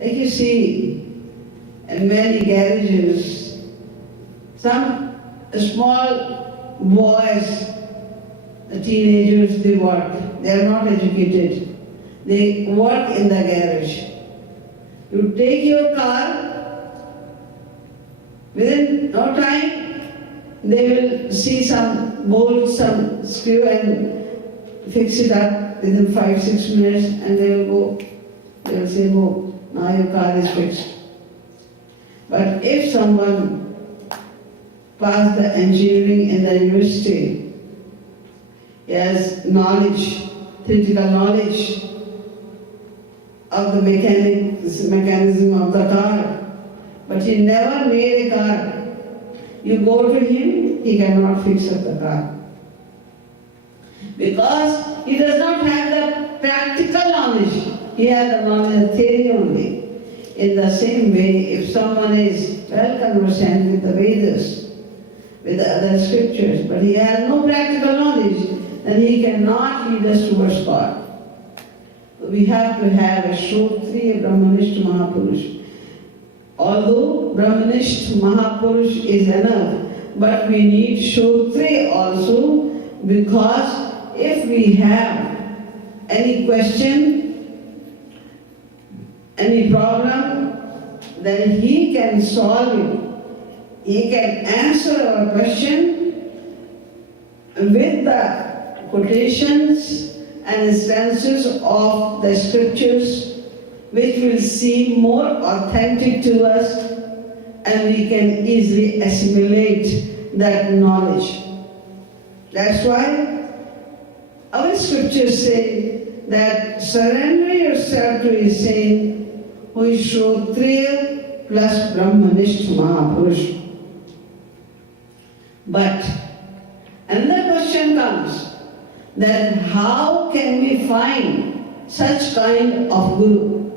Like you see in many garages, some small boys, the teenagers, they work. They are not educated. They work in the garage. You take your car, within no time, they will see some bolt, some screw and fix it up within 5-6 minutes, and they will go. They will say, "Oh, now your car is fixed." But if someone passed the engineering in the university, he has knowledge, theoretical knowledge of the mechanism of the car, but he never made a car. You go to him, he cannot fix up the car. Because he does not have the practical knowledge. He has the knowledge of theory only. In the same way, if someone is well conversant with the Vedas, with the other scriptures, but he has no practical knowledge, then he cannot lead us towards God. We have to have a Shrotriya Brahmanishta Mahapurush. Although Brahmanishta Mahapurush is enough, but we need Shrotriya also, because if we have any question, any problem, then he can solve it. He can answer our question with the quotations and instances of the scriptures, which will seem more authentic to us, and we can easily assimilate that knowledge. That's why our scriptures say that surrender yourself to His saying, who is Shrotriya plus Brahmanishta Mahapurush. But another question comes, that how can we find such kind of Guru?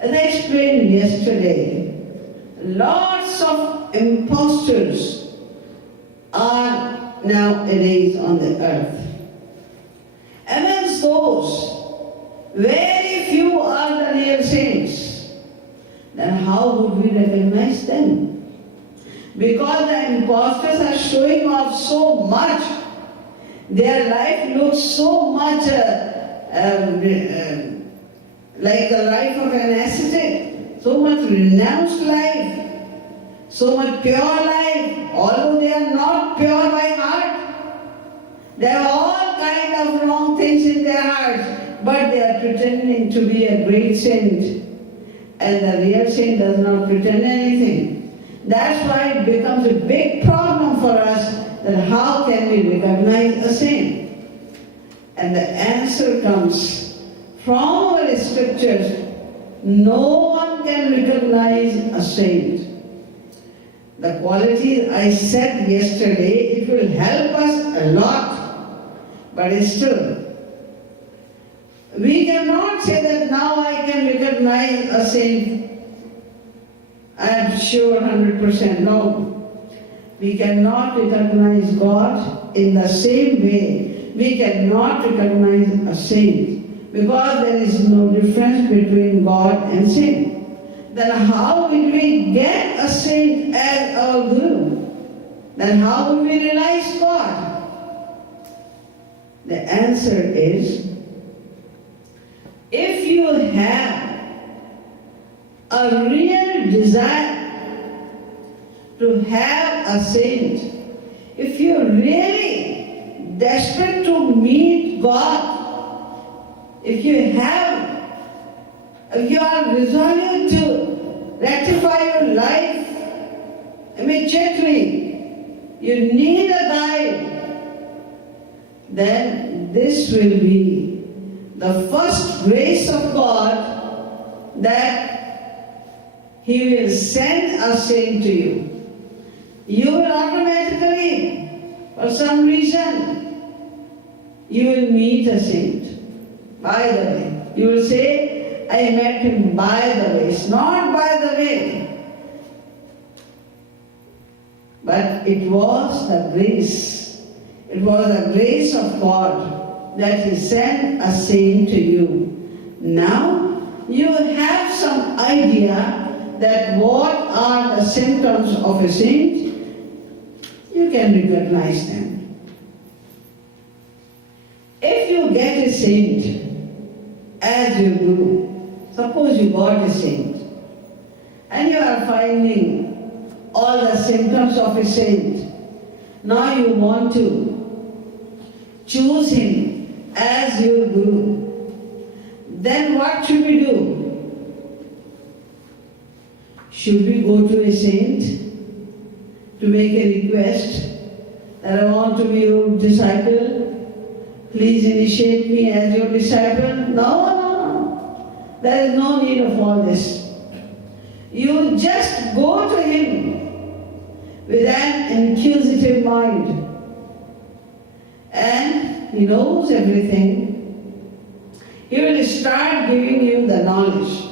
As I explained yesterday, lots of impostors are nowadays on the earth. Amongst those, very few are the real saints. Then how would we recognize them? Because the impostors are showing off so much. Their life looks so much like the life of an ascetic, so much renounced life, so much pure life, although they are not pure by heart. They have all kind of wrong things in their hearts, but they are pretending to be a great saint. And the real saint does not pretend anything. That's why it becomes a big problem for us, that how can we recognize a saint? And the answer comes from our scriptures. No one can recognize a saint. The qualities I said yesterday, it will help us a lot, but still, we cannot say that now I can recognize a saint. I am sure 100%. No. We cannot recognize God in the same way. We cannot recognize a saint, because there is no difference between God and saint. Then how will we get a saint as our Guru? Then how will we realize God? The answer is, if you have a real desire to have a saint, if you're really desperate to meet God, if you are resolute to rectify your life immediately, you need a guide, then this will be the first grace of God, that He will send a saint to you. You will automatically, for some reason, you will meet a saint. By the way, you will say, I met him by the way. It's not by the way. But it was the grace. It was the grace of God that He sent a saint to you. Now, you have some idea that what are the symptoms of a saint, you can recognize them. If you get a saint as your guru, suppose you got a saint, and you are finding all the symptoms of a saint, now you want to choose him as your guru, then what should we do? Should we go to a saint to make a request that I want to be your disciple? Please initiate me as your disciple. No. There is no need of all this. You just go to him with an inquisitive mind. And he knows everything. He will start giving you the knowledge.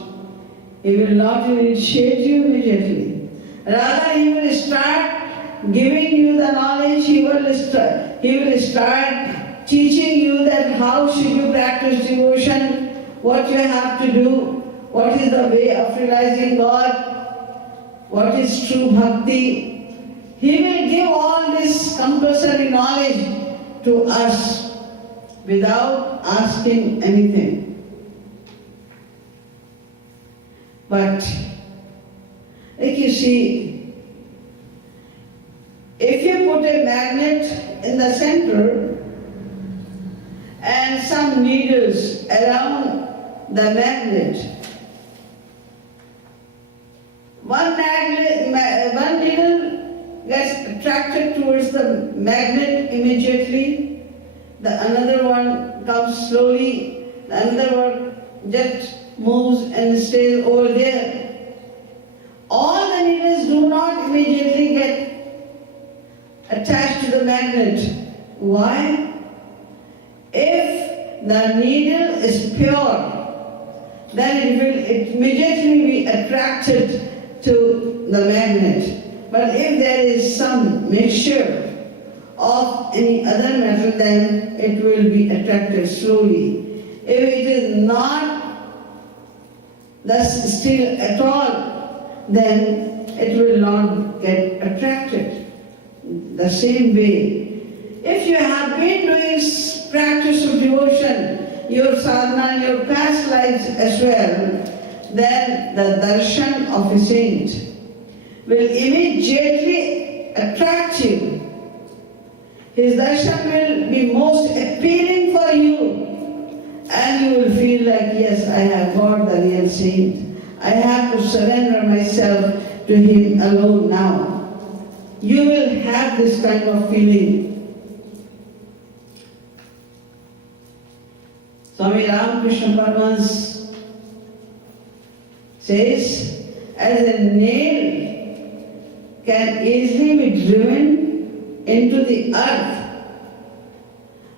He will not initiate you immediately. Rather, he will start giving you the knowledge. He will start teaching you that how should you practice devotion, what you have to do, what is the way of realizing God, what is true bhakti. He will give all this compulsory knowledge to us without asking anything. But, like you see, if you put a magnet in the center and some needles around the magnet, one needle gets attracted towards the magnet immediately, the another one comes slowly, the another one just moves and stays over there. All the needles do not immediately get attached to the magnet. Why? If the needle is pure, then it will immediately be attracted to the magnet. But if there is some mixture of any other metal, then it will be attracted slowly. If it is not thus still at all, then it will not get attracted. The same way, if you have been doing practice of devotion, your sadhana, your past lives as well, then the darshan of a saint will immediately attract you. His darshan will be most appealing for you. And you will feel like, yes, I have got the real saint. I have to surrender myself to him alone now. You will have this kind of feeling. Swami Ramakrishna Paramahansa says, as a nail can easily be driven into the earth,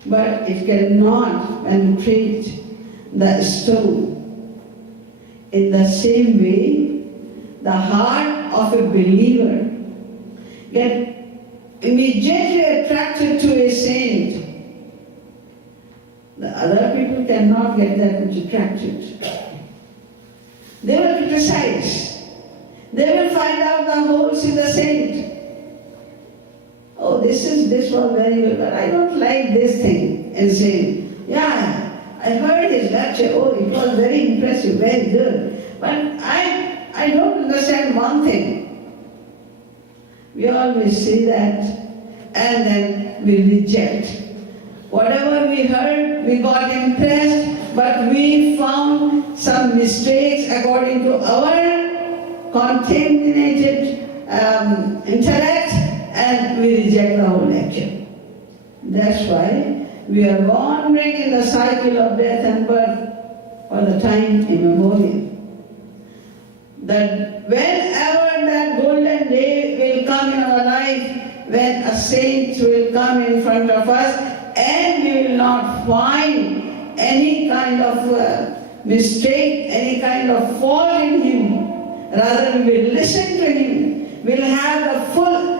but it cannot penetrate the stone. In the same way, the heart of a believer gets immediately attracted to a saint. The other people cannot get that much attracted. They will criticize. They will find out the holes in the saint. Oh, this was very good, but I don't like this thing. And saying, yeah, I heard his lecture, oh, it was very impressive, very good. But I don't understand one thing. We always say that, and then we reject. Whatever we heard, we got impressed, but we found some mistakes according to our contaminated intellect, and we reject the whole lecture. That's why we are wandering in the cycle of death and birth for the time immemorial. That whenever that golden day will come in our life, when a saint will come in front of us, and we will not find any kind of mistake, any kind of fault in him, rather we will listen to him, we will have the full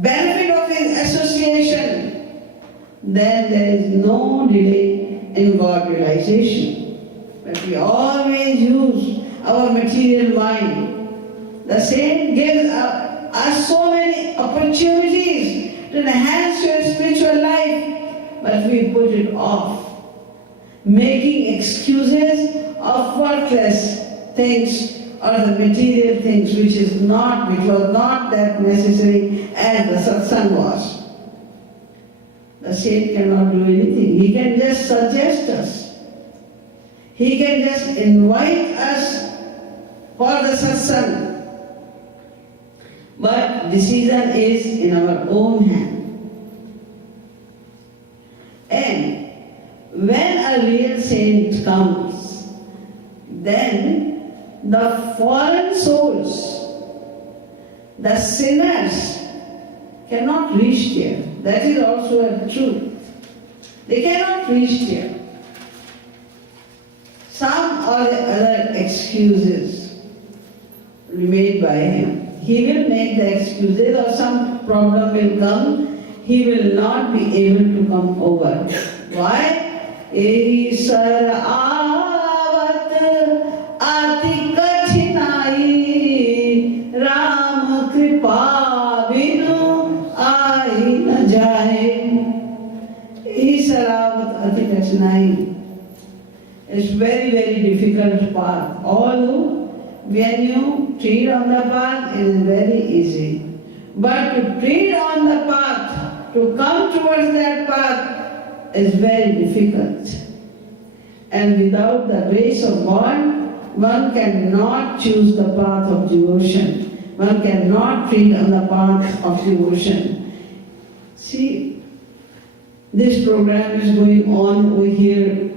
benefit of his association, then there is no delay in God realization. But we always use our material mind. The saint gives us so many opportunities to enhance your spiritual life, but we put it off, making excuses of worthless things or the material things which was not that necessary as the satsang was. The saint cannot do anything. He can just suggest us. He can just invite us for the satsang. But decision is in our own hand. And when a real saint comes, then the fallen souls, the sinners, cannot reach there. That is also a truth. They cannot reach there. Some or the other excuses made by him. He will make the excuses, or some problem will come. He will not be able to come over. Why? Ehi sar avat ati kachinai Ram kripa binu aahi na jaye. Ehi sar avat ati kachinai. It's very, very difficult path. When you tread on the path, it is very easy. But to tread on the path, to come towards that path, is very difficult. And without the grace of God, one cannot choose the path of devotion. One cannot tread on the path of devotion. See, this program is going on over here.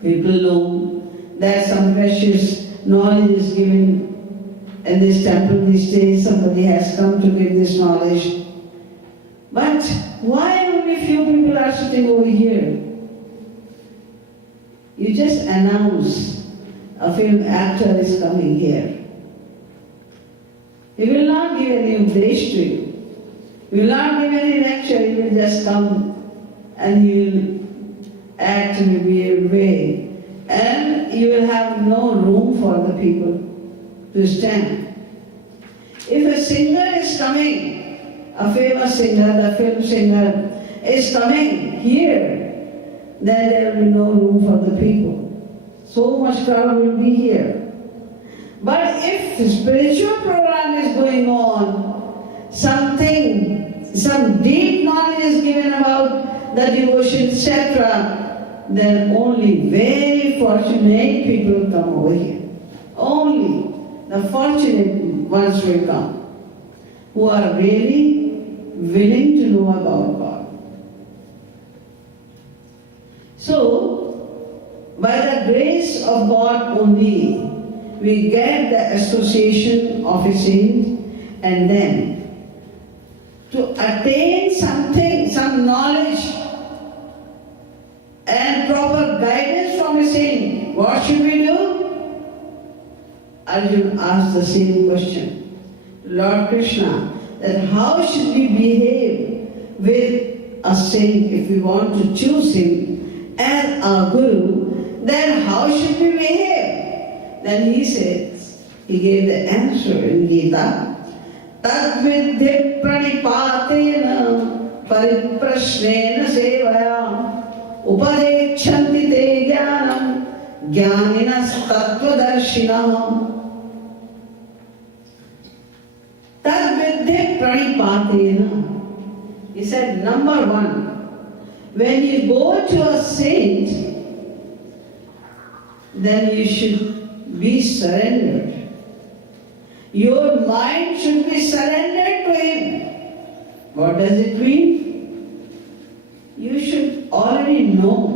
People know that some precious knowledge is given in this temple these days. Somebody has come to give this knowledge. But why only few people are sitting over here? You just announce a film actor is coming here. He will not give any update to you. He will not give any lecture. He will just come and he will act in a weird way. And you will have no room for the people to stand. If a singer is coming, a famous singer, the film singer is coming here, then there will be no room for the people. So much crowd will be here. But if the spiritual program is going on, some deep knowledge is given about the devotion, etc., then only very fortunate people come over here. Only the fortunate ones will come, who are really willing to know about God. So, by the grace of God only, we get the association of a saint, and then to attain something, some knowledge and proper guidance from a saint, what should we do? Arjuna asked the same question to Lord Krishna, that how should we behave with a saint if we want to choose him as our guru, then how should we behave? Then he says, he gave the answer in Gita, tad vidhi pranipatena pariprasnena sevaya upadechanti te jnanam jnaninas tattvadarshinam. Tad vidhi pranipatena. He said, number one, when you go to a saint, then you should be surrendered. Your mind should be surrendered to him. What does it mean? You should already know